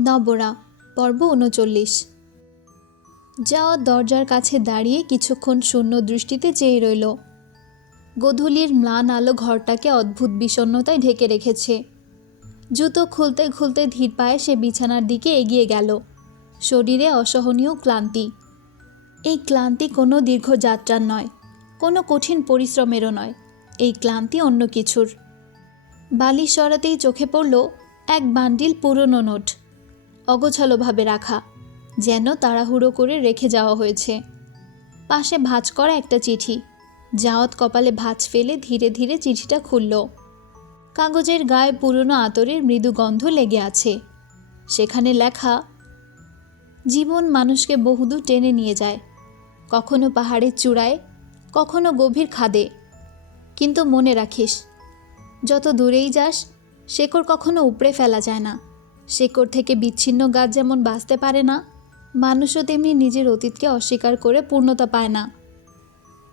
নবরা পর্ব উনচল্লিশ। যাওয়া দরজার কাছে দাঁড়িয়ে কিছুক্ষণ শূন্য দৃষ্টিতে চেয়ে রইল। গোধূলির ম্লান আলো ঘরটাকে অদ্ভুত বিষণ্ণতায় ঢেকে রেখেছে। জুতো খুলতে খুলতে ধীর পায়ে সে বিছানার দিকে এগিয়ে গেল। শরীরে অসহনীয় ক্লান্তি। এই ক্লান্তি কোনো দীর্ঘ যাত্রার নয়, কোনো কঠিন পরিশ্রমেরও নয়, এই ক্লান্তি অন্য কিছুর। বালিশ সরাতেই চোখে পড়ল এক বান্ডিল পুরনো নোট। অগোছালোভাবে রাখা, যেন তাড়াহুড়ো করে রেখে যাওয়া হয়েছে। পাশে ভাঁজ করা একটা চিঠি। জাওয়াত কপালে ভাঁজ ফেলে ধীরে ধীরে চিঠিটা খুলল। কাগজের গায়ে পুরনো আতরের মৃদু গন্ধ লেগে আছে। সেখানে লেখা, জীবন মানুষকে বহুদূর টেনে নিয়ে যায়। কখনো পাহাড়ের চূড়ায়, কখনো গভীর খাদে। কিন্তু মনে রাখিস, যত দূরেই যাস, শেকড় কখনো উপড়ে ফেলা যায় না। শেকড় থেকে বিচ্ছিন্ন গাছ যেমন বাঁচতে পারে না, মানুষও তেমনি নিজের অতীতকে অস্বীকার করে পূর্ণতা পায় না।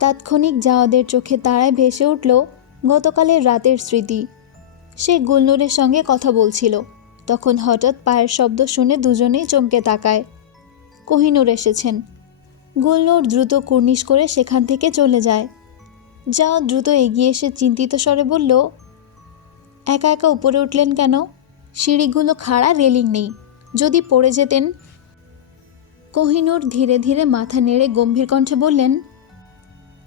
তাৎক্ষণিক যাওয়াদের চোখে তারায় ভেসে উঠল গতকালের রাতের স্মৃতি। সে গুলনুরের সঙ্গে কথা বলছিল। তখন হঠাৎ পায়ের শব্দ শুনে দুজনেই চমকে তাকায়। কোহিনুর এসেছেন। গুলনুর দ্রুত কুর্নিশ করে সেখান থেকে চলে যায়। যাও দ্রুত এগিয়ে এসে চিন্তিত স্বরে বলল, একা একা উপরে উঠলেন কেন? সিঁড়িগুলো খাড়া রেলিং নেই। যদি পড়ে যেতেন। কোহিনুর ধীরে ধীরে মাথা নেড়ে গম্ভীর কণ্ঠে বললেন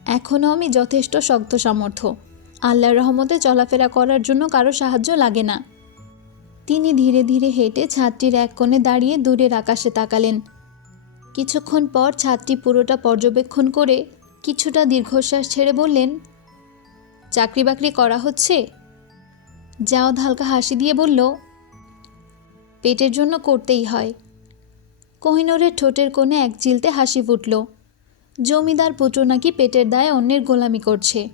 এখনও আমি যথেষ্ট শক্ত সামর্থ্য। আল্লাহর রহমতে চলাফেরা করার জন্য কারও সাহায্য লাগে না। তিনি ধীরে ধীরে হেঁটে ছাদটির এক কোণে দাঁড়িয়ে দূরের আকাশে তাকালেন। কিছুক্ষণ পর ছাদটি পুরোটা পর্যবেক্ষণ করে কিছুটা দীর্ঘশ্বাস ছেড়ে বললেন চাকরি বাকরি করা হচ্ছে? যাও হালকা হাসি দিয়ে বলল পেটের জন্য করতেই হয়। কোহিনুরের ঠোঁটের কোণে এক চিলতে হাসি ফুটল। জমিদার পুত্র নাকি পেটের দায়ে অন্যের গোলামি করছে।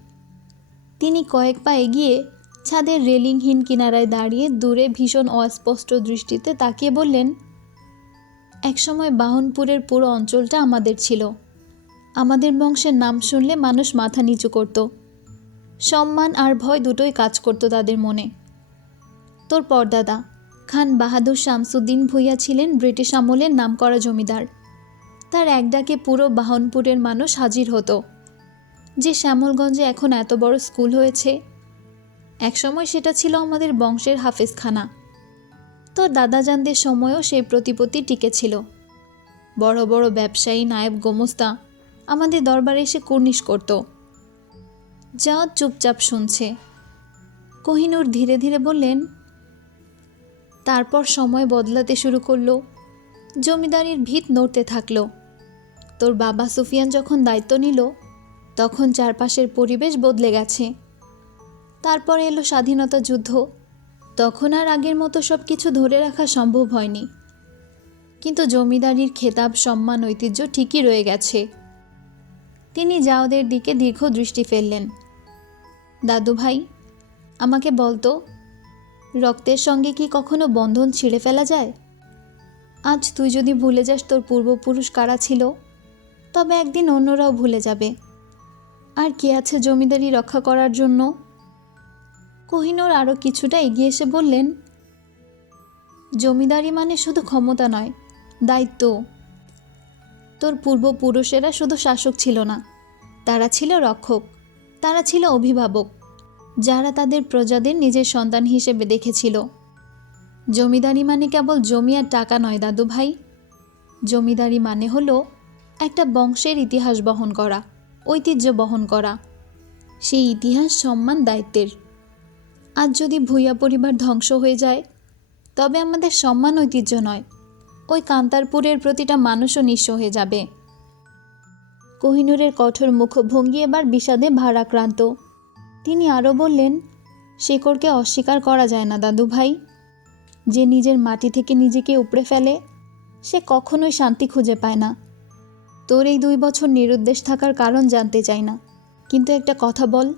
তিনি কয়েক পা এগিয়ে ছাদের রেলিংহীন কিনারায় দাঁড়িয়ে দূরে ভীষণ অস্পষ্ট দৃষ্টিতে তাকিয়ে বললেন, একসময় বাহনপুরের পুরো অঞ্চলটা আমাদের ছিল। আমাদের বংশের নাম শুনলে মানুষ মাথা নিচু করত। সম্মান আর ভয় দুটোই কাজ করতো তাদের মনে। তোর পরদাদা খান বাহাদুর শামসুদ্দিন ভূঁইয়া ছিলেন ব্রিটিশ আমলের নামকরা জমিদার। তার এক ডাকে পুরো বাহনপুরের মানুষ হাজির হতো। যে শ্যামলগঞ্জে এখন এত বড় স্কুল হয়েছে, একসময় সেটা ছিল আমাদের বংশের হাফেজখানা। তো দাদাজানদের সময়ও সেই প্রতিপত্তি টিকেছিল বড় বড় ব্যবসায়ী, নায়েব গোমস্তা আমাদের দরবারে এসে কুর্নিশ করত। যাও চুপচাপ শুনছে। কোহিনুর ধীরে ধীরে বললেন তারপর সময় বদলাতে শুরু করল। জমিদারির ভিত নড়তে থাকল। তোর বাবা সুফিয়ান যখন দায়িত্ব নিল, তখন চারপাশের পরিবেশ বদলে গেছে। তারপর এলো স্বাধীনতা যুদ্ধ। তখন আর আগের মতো সব কিছু ধরে রাখা সম্ভব হয়নি। কিন্তু জমিদারির খেতাব, সম্মান, ঐতিহ্য ঠিকই রয়ে গেছে। তিনি যাওদের দিকে দীর্ঘ দৃষ্টি ফেললেন। দাদু ভাই আমাকে বলতো রক্তের সঙ্গে কি কখনো বন্ধন ছিঁড়ে ফেলা যায়? আজ তুই যদি ভুলে যাস তোর পূর্বপুরুষ কারা ছিল, তবে একদিন অন্যরাও ভুলে যাবে। আর কে আছে জমিদারি রক্ষা করার জন্য? কোহিনুর আরও কিছুটা এগিয়ে এসে বললেন, জমিদারি মানে শুধু ক্ষমতা নয়, দায়িত্ব। তোর পূর্বপুরুষেরা শুধু শাসক ছিল না, তারা ছিল রক্ষক, তারা ছিল অভিভাবক। যারা তাদের প্রজাদের নিজের সন্তান হিসেবে দেখেছিল। জমিদারি মানে কেবল জমি আর টাকা নয়, দাদু ভাই। জমিদারি মানে হলো একটা বংশের ইতিহাস বহন করা, ঐতিহ্য বহন করা। সেই ইতিহাস সম্মান দায়িত্বের। আজ যদি ভূঁইয়া পরিবার ধ্বংস হয়ে যায়, তবে আমাদের সম্মান ঐতিহ্য নয়। ওই কান্তারপুরের প্রতিটা মানুষও নিঃস্ব হয়ে যাবে। কোহিনুরের কঠোর মুখভঙ্গি এবার বিষাদে ভারাক্রান্ত। তিনি আরও বললেন শেকড়কে অস্বীকার করা যায় না দাদু ভাই যে নিজের মাটি থেকে নিজেকে উপড়ে ফেলে, সে কখনোই শান্তি খুঁজে পায় না। তোর এই দুই বছর নিরুদ্দেশ থাকার কারণ জানতে চাই না। কিন্তু একটা কথা বল,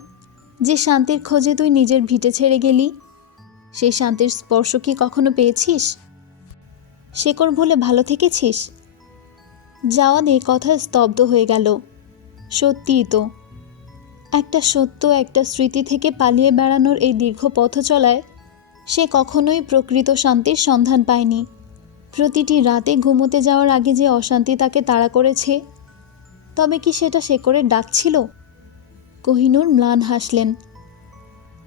যে শান্তির খোঁজে তুই নিজের ভিটে ছেড়ে গেলি, সেই শান্তির স্পর্শ কি কখনো পেয়েছিস? শেকড় ভুলে ভালো থেকেছিস? যাওয়াদ এই কথায় স্তব্ধ হয়ে গেল। সত্যিই তো একটা সত্য, একটা স্মৃতি থেকে পালিয়ে বেড়ানোর এই দীর্ঘ পথ চলায় সে কখনোই প্রকৃত শান্তির সন্ধান পায়নি। প্রতিটি রাতে ঘুমোতে যাওয়ার আগে যে অশান্তি তাকে তাড়া করেছে, তবে কি সেটা সে করে ডাকছিল? কোহিনূর ম্লান হাসলেন।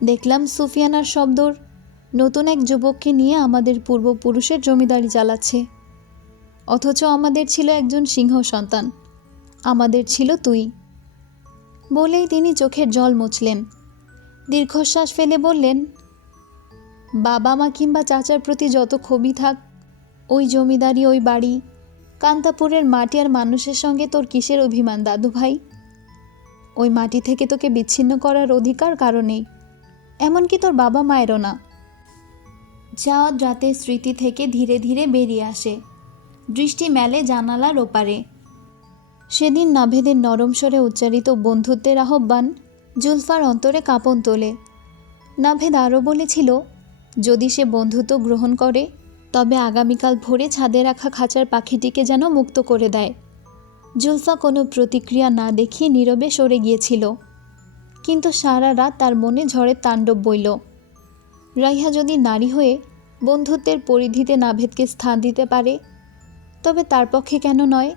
দেখলাম সুফিয়ানার শব্দর নতুন এক যুবককে নিয়ে আমাদের পূর্বপুরুষের জমিদারি চালাচ্ছে। অথচ আমাদের ছিল একজন সিংহ সন্তান। আমাদের ছিল তুই। বলেই তিনি চোখের জল মুছলেন। দীর্ঘশ্বাস ফেলে বললেন, বাবা মা কিংবা চাচার প্রতি যত ক্ষোভই থাক, ওই জমিদারি, ওই বাড়ি, কান্তাপুরের মাটি আর মানুষের সঙ্গে তোর কিসের অভিমান, দাদু ভাই? ওই মাটি থেকে তোকে বিচ্ছিন্ন করার অধিকার কারণেই এমনকি তোর বাবা মায়েরও না। চাঁদ রাতের স্মৃতি থেকে ধীরে ধীরে বেরিয়ে আসে। দৃষ্টি মেলে জানালার ওপারে। সেদিন নাভেদের নরম স্বরে উচ্চারিত বন্ধুত্বের আহ্বান জুলফার অন্তরে কাঁপন তোলে। নাভেদ আরও বলেছিল, যদি সে বন্ধুত্ব গ্রহণ করে, তবে আগামীকাল ভোরে ছাদে রাখা খাঁচার পাখিটিকে যেন মুক্ত করে দেয়। জুলফা কোনো প্রতিক্রিয়া না দেখিয়ে নীরবে সরে গিয়েছিল। কিন্তু সারা রাত তার মনে ঝড়ের তাণ্ডব বইল। রাইহা যদি নারী হয়ে বন্ধুত্বের পরিধিতে নাভেদকে স্থান দিতে পারে, তবে তার পক্ষে কেন নয়?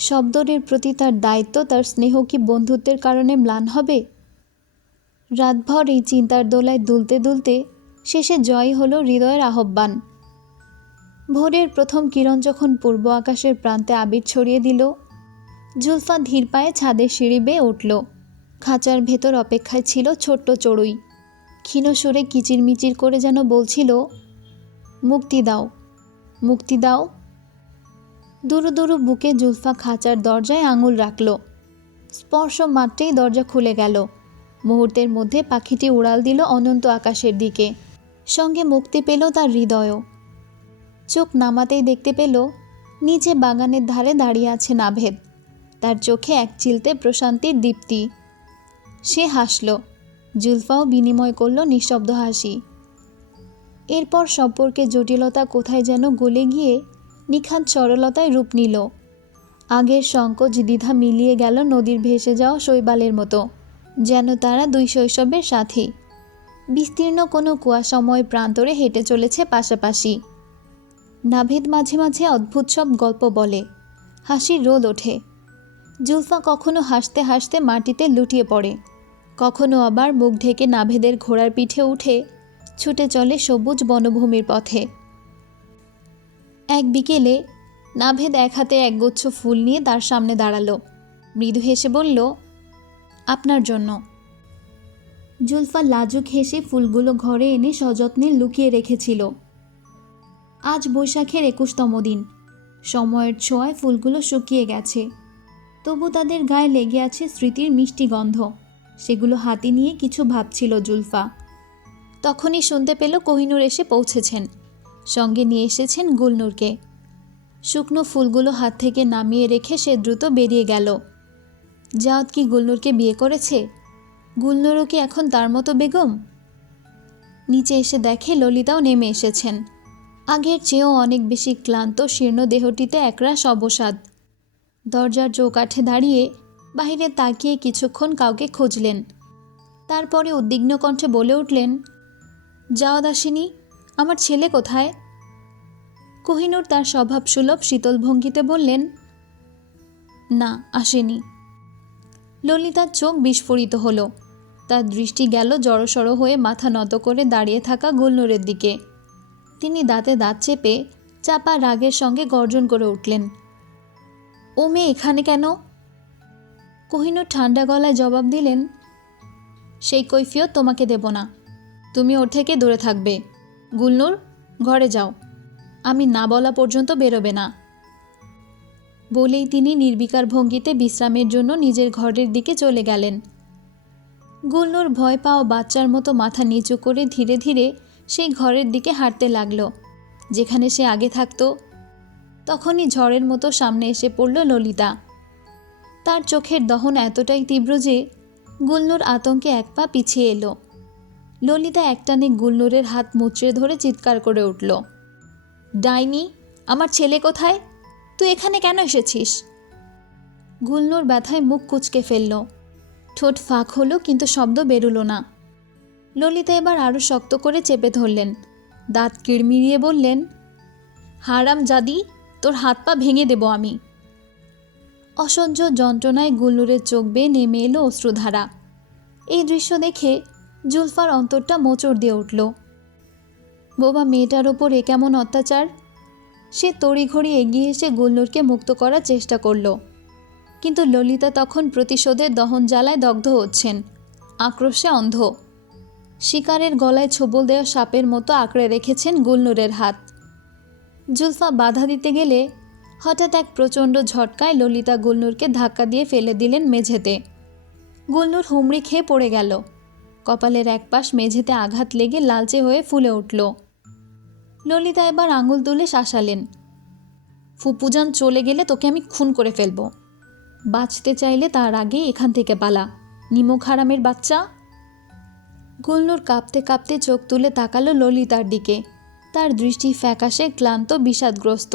শব্দরের প্রতি তার দায়িত্ব, তার স্নেহ কি বন্ধুত্বের কারণে ম্লান হবে? রাতভর এই চিন্তার দোলায় দুলতে দুলতে শেষে জয় হলো হৃদয়ের আহ্বান। ভোরের প্রথম কিরণ যখন পূর্ব আকাশের প্রান্তে আবির ছড়িয়ে দিল জুলফা ধীর পায়ে ছাদের সিঁড়ি বেয়ে উঠল। খাঁচার ভেতর অপেক্ষায় ছিল ছোট্ট চড়ুই। ক্ষীণ সুরে কিচিরমিচির করে যেন বলছিল, মুক্তি দাও মুক্তি দাও। দুরু দুরু বুকে জুলফা খাঁচার দরজায় আঙুল রাখল। স্পর্শ মাত্রেই দরজা খুলে গেল। মুহূর্তের মধ্যে পাখিটি উড়াল দিল অনন্ত আকাশের দিকে। সঙ্গে মুক্তি পেল তার হৃদয়ও। চোখ নামাতেই দেখতে পেল, নিচে বাগানের ধারে দাঁড়িয়ে আছে নাভেদ। তার চোখে এক চিলতে প্রশান্তির দীপ্তি। সে হাসল। জুলফাও বিনিময় করল নিঃশব্দ হাসি। এরপর সম্পর্কে জটিলতা কোথায় যেন গলে গিয়ে নিখাত সরলতায় রূপ নিল। আগের সংকোচ দ্বিধা মিলিয়ে গেল নদীর ভেসে যাওয়া শৈবালের মতো, যেন তারা দুই শৈশবের সাথী। বিস্তীর্ণ কোনো কুয়াশাময় প্রান্তরে হেঁটে চলেছে পাশাপাশি। নাভেদ মাঝে মাঝে অদ্ভুত সব গল্প বলে, হাসির রোল ওঠে। জুলফা কখনো হাসতে হাসতে মাটিতে লুটিয়ে পড়ে, কখনো আবার মুখ ঢেকে নাভেদের ঘোড়ার পিঠে উঠে ছুটে চলে সবুজ বনভূমির পথে। এক বিকেলে নাভেদ এক হাতে একগুচ্ছ ফুল নিয়ে তার সামনে দাঁড়াল। মৃদু হেসে বলল, আপনার জন্য। জুলফা লাজুক হেসে ফুলগুলো ঘরে এনে সযত্নে লুকিয়ে রেখেছিল। আজ বৈশাখের একুশতম দিন। সময়ের ছোঁয়ায় ফুলগুলো শুকিয়ে গেছে। তবু তাদের গায়ে লেগে আছে স্মৃতির মিষ্টি গন্ধ। সেগুলো হাতে নিয়ে কিছু ভাবছিল জুলফা। তখনই শুনতে পেল কোহিনুর এসে পৌঁছেছেন। সঙ্গে নিয়ে এসেছেন গুলনুরকে। শুকনো ফুলগুলো হাত থেকে নামিয়ে রেখে সে দ্রুত বেরিয়ে গেল। জাওদ কি গুলনুরকে বিয়ে করেছে? গুলনুরও কি এখন তার মতো বেগম? নিচে এসে দেখে ললিতাও নেমে এসেছেন। আগের চেয়েও অনেক বেশি ক্লান্ত শীর্ণ দেহটিতে একরাশ অবসাদ। দরজার চৌকাঠে দাঁড়িয়ে বাহিরে তাকিয়ে কিছুক্ষণ কাউকে খুঁজলেন। তারপরে উদ্বিগ্ন কণ্ঠে বলে উঠলেন যাওয়াদ আসেনি? আমার ছেলে কোথায়? কোহিনুর তার স্বভাবসুলভ শীতল ভঙ্গিতে বললেন, না, আসেনি। ললিতার চোখ বিস্ফোরিত হলো। তার দৃষ্টি গেল জড়সড় হয়ে মাথা নত করে দাঁড়িয়ে থাকা গুলনুরের দিকে। তিনি দাঁতে দাঁত চেপে চাপা রাগের সঙ্গে গর্জন করে উঠলেন, ও মেয়ে এখানে কেন? কোহিনুর ঠান্ডা গলায় জবাব দিলেন, সেই কৈফিয়ত তোমাকে দেব না। তুমি ওর থেকে দূরে থাকবে। গুলনুর, ঘরে যাও। আমি না বলা পর্যন্ত বেরোবে না। বলেই তিনি নির্বিকার ভঙ্গিতে বিশ্রামের জন্য নিজের ঘরের দিকে চলে গেলেন। গুলনুর ভয় পাওয়া বাচ্চার মতো মাথা নিচু করে ধীরে ধীরে সেই ঘরের দিকে হাঁটতে লাগল। যেখানে সে আগে থাকতো, তখনই ঝড়ের মতো সামনে এসে পড়ল ললিতা। তার চোখের দহন এতটাই তীব্র যে গুলনুর আতঙ্কে এক পা পিছিয়ে এলো। ললিতা একটানে গুলনুরের হাত মুচড়ে ধরে চিৎকার করে উঠল। ডাইনি, আমার ছেলে কোথায়? তুই এখানে কেন এসেছিস? গুলনুর ব্যথায় মুখ কুচকে ফেলল। ঠোঁট ফাঁক হলো, কিন্তু শব্দ বেরুলো না। ললিতা এবার আরও শক্ত করে চেপে ধরলেন। দাঁত কিড়মিড়িয়ে বললেন, হারাম জাদি, তোর হাত পা ভেঙে দেব আমি। অসহ্য যন্ত্রণায় গুল্লুরের চোখ বেয়ে নেমে এলো অশ্রুধারা। এই দৃশ্য দেখে জুলফার অন্তরটা মোচড় দিয়ে উঠল। বোবা মেয়েটার ওপর কেমন অত্যাচার? সে তড়িঘড়ি এগিয়ে এসে গুল্লুরকে মুক্ত করার চেষ্টা করল। কিন্তু ললিতা তখন প্রতিশোধের দহন জ্বালায় দগ্ধ হচ্ছেন। আক্রোশে অন্ধ। শিকারের গলায় ছোবল দেওয়া সাপের মতো আঁকড়ে রেখেছেন গুলনুরের হাত। জুলফা বাধা দিতে গেলে হঠাৎ এক প্রচণ্ড ঝটকায় ললিতা গুলনুরকে ধাক্কা দিয়ে ফেলে দিলেন মেঝেতে। গুলনুর হুমড়ি খেয়ে পড়ে গেল। কপালের এক পাশ মেঝেতে আঘাত লেগে লালচে হয়ে ফুলে উঠল। ললিতা এবার আঙুল তুলে শাসালেন, ফুপুজান চলে গেলে তোকে আমি খুন করে ফেলব। বাঁচতে চাইলে তার আগে এখান থেকে পালা। নিমক হারামের বাচ্চা? গুলনুর কাঁপতে কাঁপতে চোখ তুলে তাকালো ললিতার দিকে। তার দৃষ্টি ফ্যাকাশে ক্লান্ত, বিষাদগ্রস্ত।